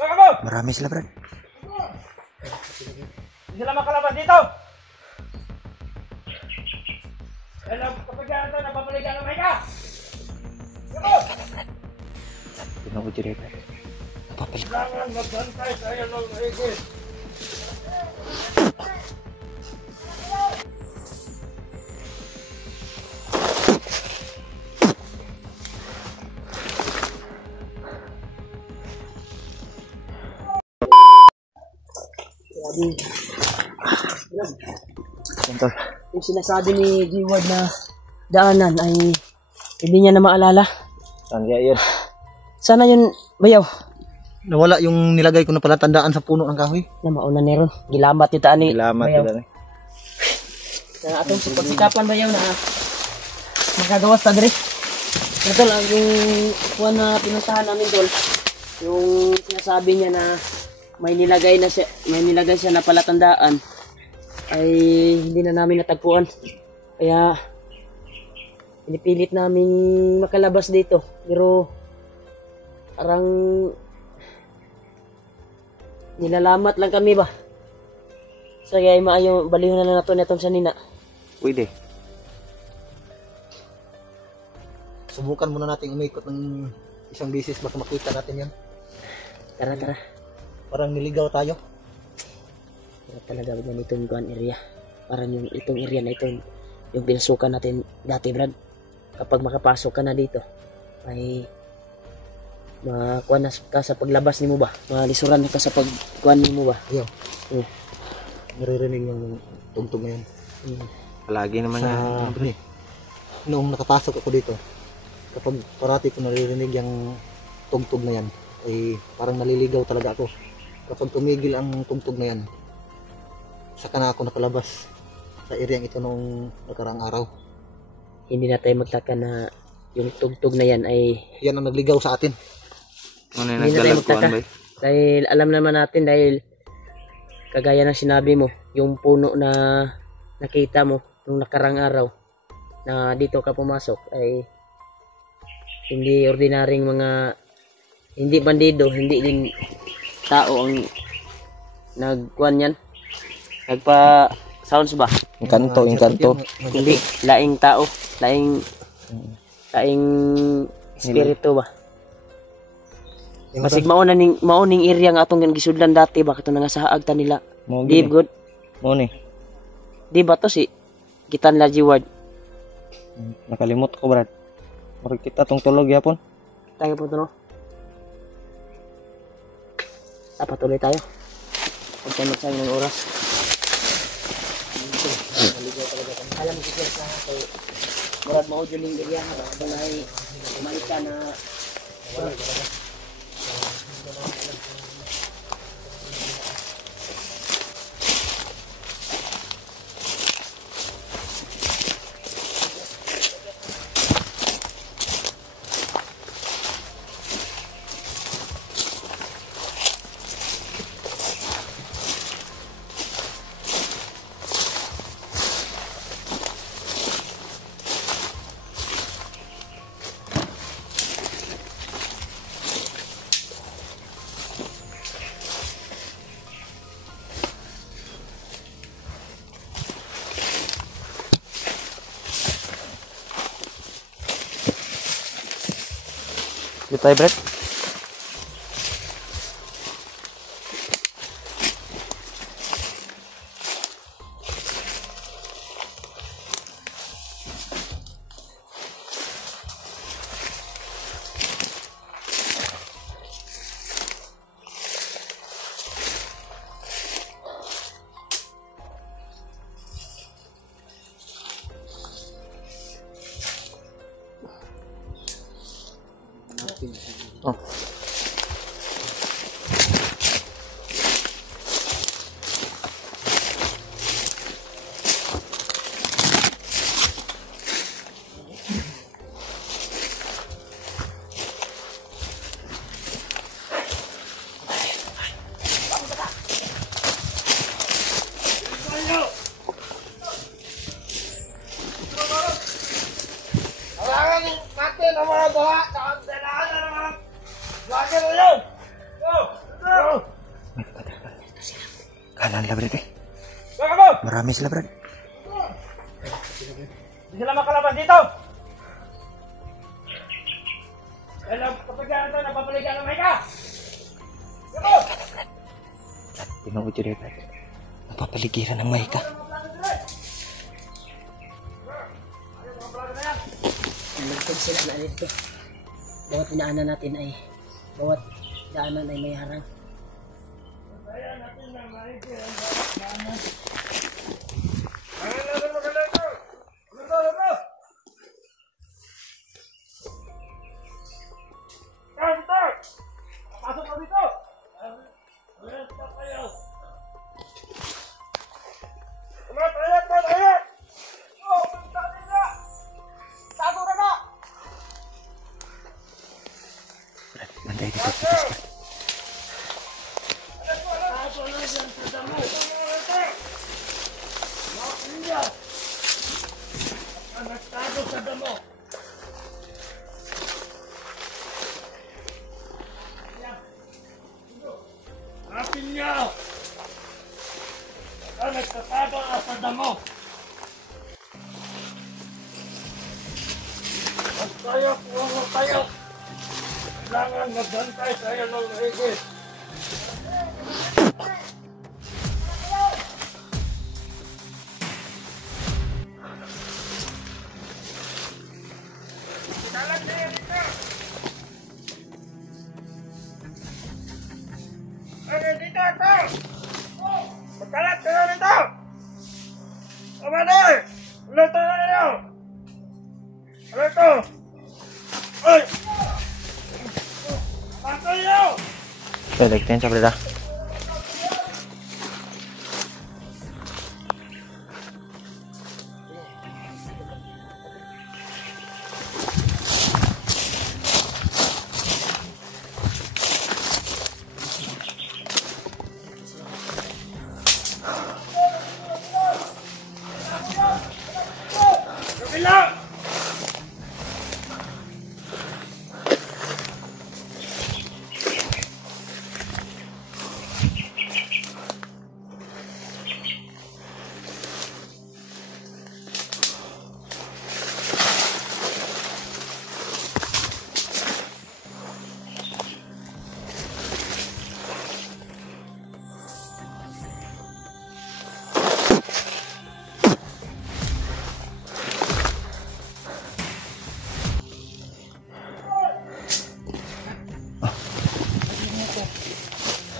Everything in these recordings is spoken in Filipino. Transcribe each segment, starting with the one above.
Marami sila, Brad. Hindi sila makalabas dito. Ano, kapag yan ito, napapaligan naman ka. Yoko! Pinawag dyan, Brad. Napapalik. Kailangan magbantay tayo ng higit. Santol. Yung sinasabi ni G-Ward na daanan ay hindi niya na maalala. Saan kaya yun? Sana yun, bayaw. Nawala yung nilagay ko na pala tandaan sa puno ng kahoy. Na mauna ni Ron. Gilamat yung taan ni Salamat bayaw. yun. Sa atong pagsikapan bayaw na magagawas ta diri. Ito lang yung kuha na pinuntahan namin tol. Yung sinasabi niya na may nilagay siya na palatandaan ay hindi na namin natagpuan. Kaya pinipilit namin makalabas dito. Pero parang nilalamat lang kami ba? So kaya maayo baliw na lang nato netong sanina. Pwede. Subukan muna natin umikot ng isang bisis baka makita natin yan. Tara. Parang niligaw tayo. Wala talaga yan itong kuan area. Parang yung itong area na ito yung pinasukan natin dati, Brad. Kapag makapasok ka na dito ay makuha na ka sa paglabas ni mo ba? Malisuran ka sa pagkuhan ni mo ba? Ayaw. Naririnig yung tugtog na yan. Palagi naman Sa yan. noong nakapasok ako dito, kapag parati ko naririnig yung tugtog na yan, ay parang naliligaw talaga ako. Kapag tumigil ang tugtog na yan, saka na ako nakalabas sa area ito noong nakaraang araw. Hindi na tayo magtaka na yung tugtog na yan ay Yan ang nagligaw sa atin. Ano yung hindi na tayo nagdalagkuhan magtaka. ba? Dahil alam naman natin dahil kagaya ng sinabi mo, yung puno na nakita mo nung nakarang araw na dito ka pumasok ay hindi ordinaryong mga hindi bandido, hindi din tao ang nagkuhan yan. Nagpa sounds ba? Inkanto. Hindi laing tao, laing espiritu ba? Masig mauning area nga atong gisudlan dati ba kato nga saag ta nila. Di good. Mo ni. Di ba to si Kitan la G-Ward? Nakalimot ko, Brad. Marag kita tong tulog yapon. Tayo po to no. Patuloy tayo. Huwag tayo magsayang ng oras. Alam mo kasi sa ako, murad mo audio ling area ha. Kung ay kumalit ka na Dito tayo, Brad. Kanan lah, Brad. Baka mo! Marami sila, Brad. Hindi sila makalaban dito! Ano, kapag yan ito, napapaligan ng Micah! Sige! Tinawag dito, Brad. Napapaligiran ng Micah. Nalagtog sila na dito. Bawat pinaanan natin ay, bawat daanan ay may harang. Pasok mo dito! Ayat! Oh, punta nila! Tago na na! Brad, bantay dito. Nagtago sa damo! Hanapin niyo! Nagtatago sa damo! Huwag tayo! Kailangan magbantay tayo ng higit! Dito ito! Magkalat kayo dito! Kamali! Ulit na ninyo! Ano ito? Ay! Patay nyo! Balik tayo sa Brad. Kabilang!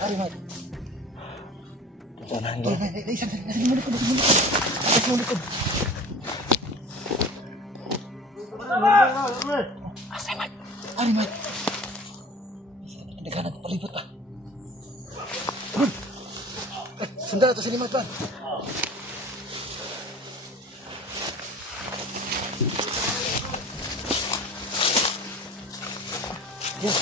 Ari, Mike. Tunahan Ay, isang nasa likod. Nasa likod. Asay, Mike. Ari, Mike. Naghanap palibot ah. Run! Sundalo to sini, Mike, Pan. Yan.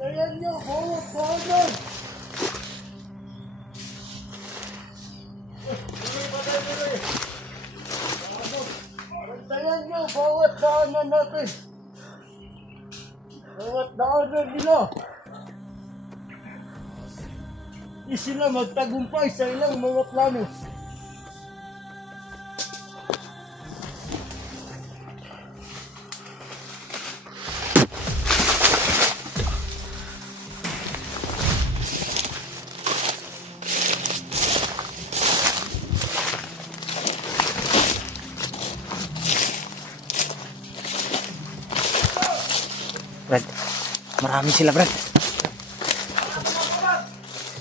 Ayan nyo! Bawat bahanan! Bantayan nyo bawat daanan natin! Bawat daanan nila! Di sila magtagumpay sa ilang mga plano. Brad, marami sila, Brad.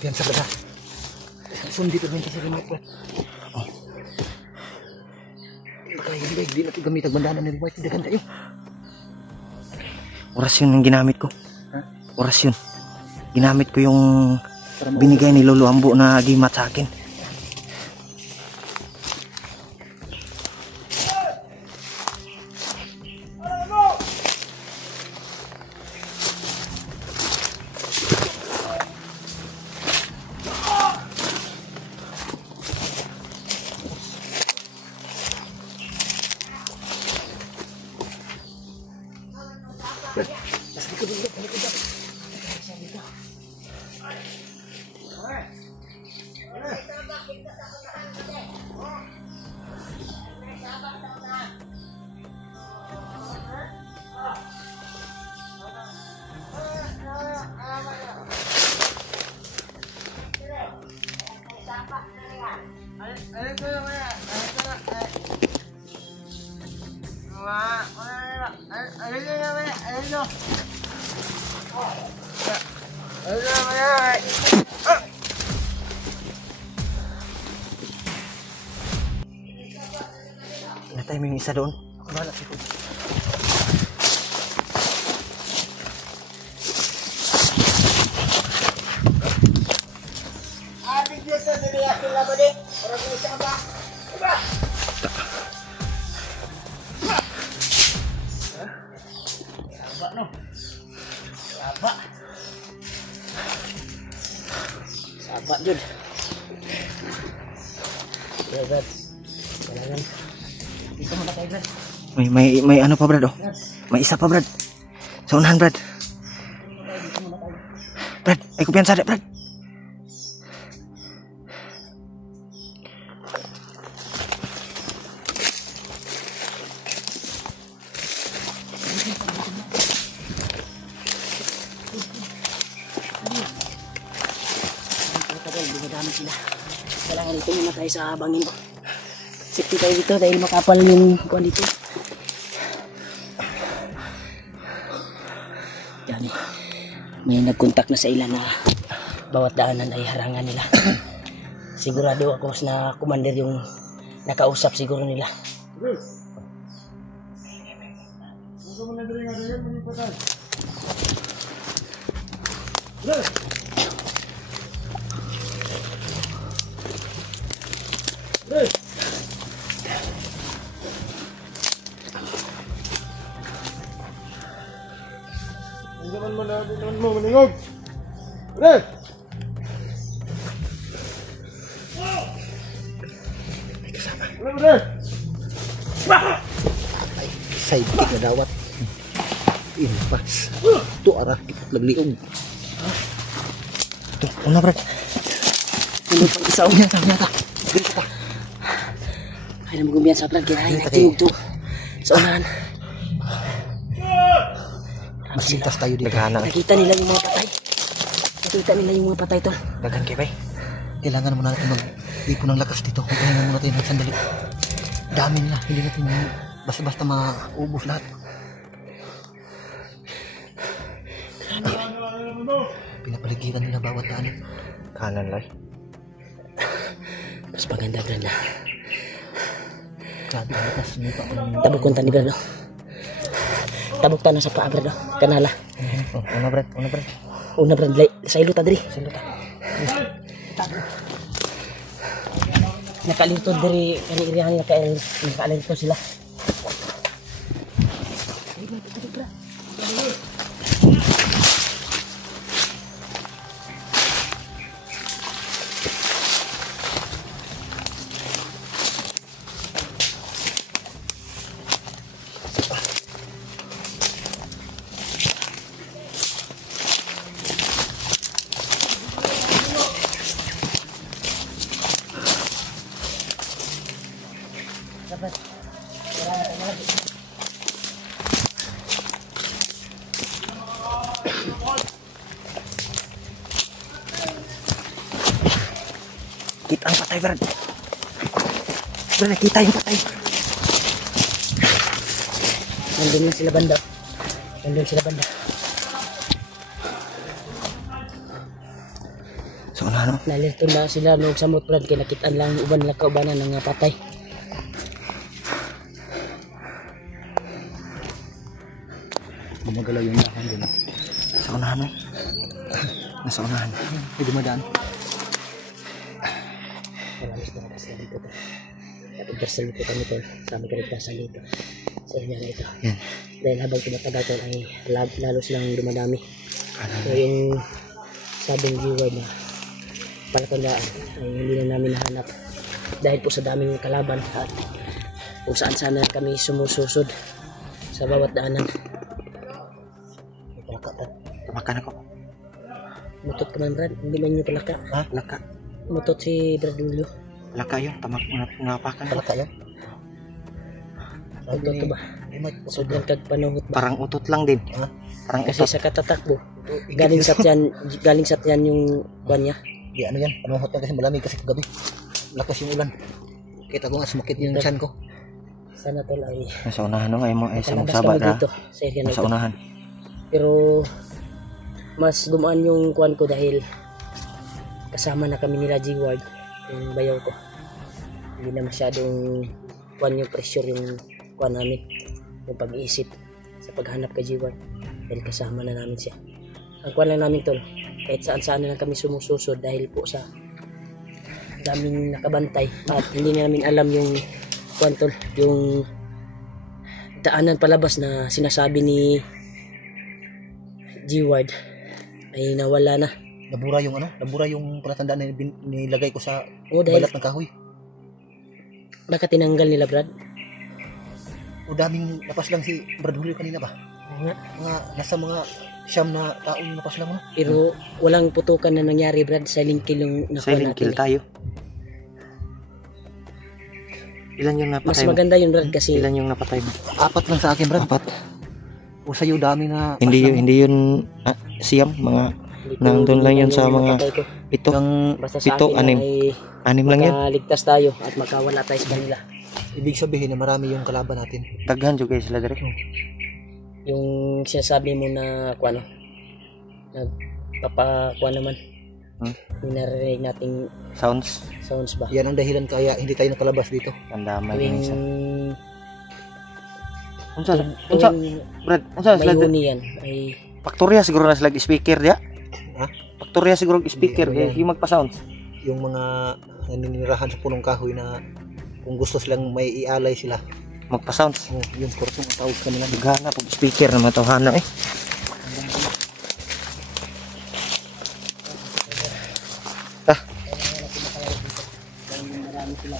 Yan sa baba. Sundi to minta sa remote, Brad. Oh. Baka yun ba, hindi natin gamit ang bandanan ni White. Dagan tayo. Oras yun ang ginamit ko. Ha? Oras yun. Ginamit ko yung binigay ni Lolo Ambo na gimat sa akin. Brad. Sa likod dito, sa likod dito. Sa dito. Natay mo yung isa doon. Ako bahala sa likod. Saba, Jud. Ya, Brad. Kailangan. Dito muna tayo, Brad. May ano pa Brad oh. May isa pa Brad. Sa unahan Brad. Brad, ay kumpiyansa dek Brad. Dumadami sila. Kailangan dito muna tayo sa bangin ko. Safety tayo dito dahil makapal yung kuwan dito. Yan eh. May nagkontak na sa ilan na bawat daanan ay harangan nila. Sigurado ako na commander yung nakausap siguro nila. Naman mo maningog. Pre! May kasama. Pre! Ay, sidekick na dawat. Impas. Ito ara, lagliog. Ito, una Brad. Ano pang isa o? Nyata. Dito pa. Ay naman gumbiyan sa plan. Kirahin natin ito. Sa unahan. Masintas tayo dito. Naghana. Nakita nila yung mga patay. Nakita nila yung mga patay tol. Dagan kay bay. Kailangan muna natin mag-ipon ng lakas dito. Kailangan muna natin ng sandali. Dami nila. Hindi natin basta-basta maubos lahat. Pinapaligiran nila bawat daan. Kanan lay. Mas maganda Brad na. Grabe, lakas nyo pa. Tabok kontan ni Brad no. Tabok tanah sa paa Brad no. Kanala. Oh, una Brad. Una Brad sa ilo ta diri. Nakalito diri kani irihan nakalito sila. Kita ang patay Brad. Brad, nakita yung patay. Nandun lang sila banda. Nandun sila banda. So ano? Nalito na sila nung samot Brad kaya nakitaan lang yung uban nila kaubanan ng patay. Gumagalaw yung lahan din. Sa unahan eh. Nasa unahan. May dumadaan. Maraming talaga sila dito tol. Nag-dasal dito kami tol. Kami kaligtasan dito. Sa inyo na ito. Yan. Dahil habang tumatagal tol ay lalo silang dumadami. Kanan. So yung sabing viewer na palatandaan ay hindi na namin nahanap dahil po sa daming kalaban at kung saan sana kami sumususod sa bawat daanan. laka Brad. Tumakan ako. Mutot ka man, Brad. Hindi man niyo palaka. Ha? Laka. Mutot si Brad Julio. Laka yun. Napakan ako. Laka yan. Mutot ba? Sobrang kagpanuhot ba? Parang utot lang din. Ha? Parang Kasi utot. sa katatakbo, galing sa tiyan yung kuwan niya. Di ano yan, panuhot yan kasi malamig kasi kagabi. Lakas yung ulan. Kita ko nga sumakit yung tiyan ko. Sana tol ay Nasa unahan no, ay mo ay sa makalabas magsaba kami na. dito sa area na Nasa ito. unahan. Pero mas gumaan yung kuwan ko dahil kasama na kami nila G-Ward, yung bayaw ko. Hindi na masyadong kuwan yung pressure yung kuwan namin, yung pag-iisip sa paghanap kay G-Ward dahil kasama na namin siya. Ang kuwan lang namin tol, kahit saan na lang kami sumususod dahil po sa daming nakabantay at hindi na namin alam yung kuwan tol, yung daanan palabas na sinasabi ni G-Ward ay nawala na. Nabura yung ano, nabura yung palatandaan na nilagay ko sa O dahil balat ng kahoy. baka tinanggal nila Brad. O daming napas lang si Brad Julio kanina ba? Nga. Mga nasa mga siyam na taong napas lang ano. Pero walang putukan na nangyari Brad, silent kill yung nakuha Silent natin. kill tayo. Ilan yung Mas napatay mo? maganda yun Brad kasi Ilan yung napatay mo? 4 lang sa akin Brad. 4. O sa'yo dami na Hindi yun siyam, mga nandun lang yun sa mga napatay ko. ito. Basta sa Pito, akin anim. ay 6 lang yun. makaligtas tayo at makawala tayo sa kanila. ibig sabihin na marami yung kalaban natin. Daghan juga sila dire. Yung sinasabi mo na kuano, nagpapakuha naman. Yung narinig nating Sounds. sounds ba? Yan ang dahilan kaya hindi tayo nakalabas dito. Ang damay Tuwing din isa. Unsa? Brad, unsa may sila? huni yan ay Faktorya siguro na sila speaker dia. Ha? Faktorya siguro speaker Hindi, ano kay yung magpa-sound. Yung mga naninirahan sa punong kahoy na kung gusto silang may ialay sila. Magpa-sounds. Oh, yun kurso ang tawag kanila. Gana pag speaker na matuhana eh. marami sila.